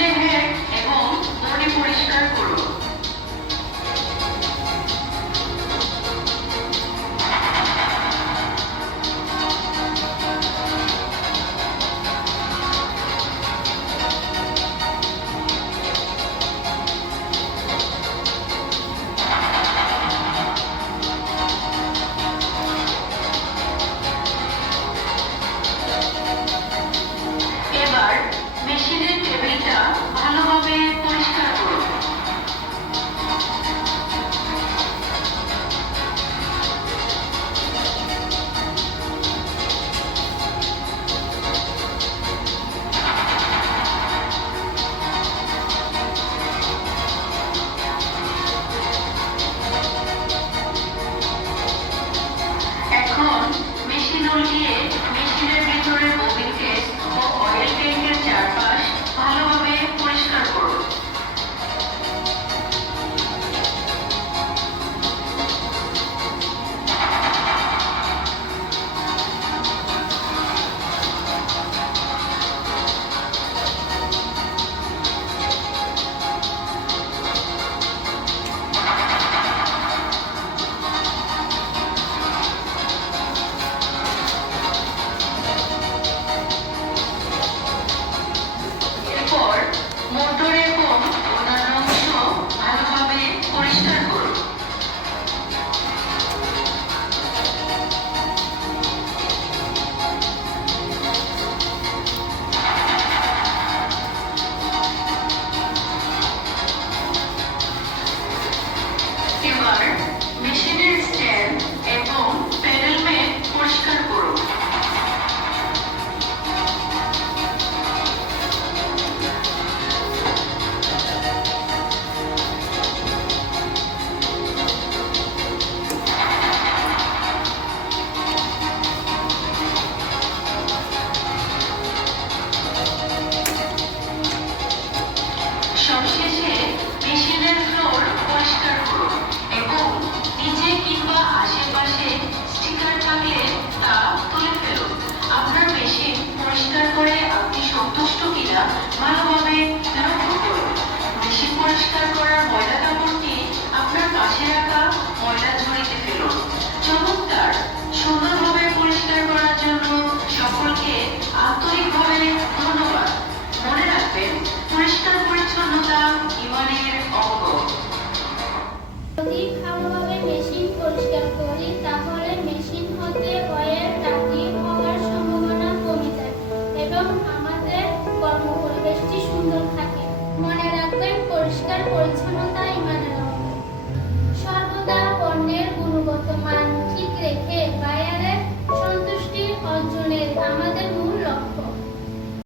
even 아. পণ্যের গুণগত মান ঠিক রেখে বায়ার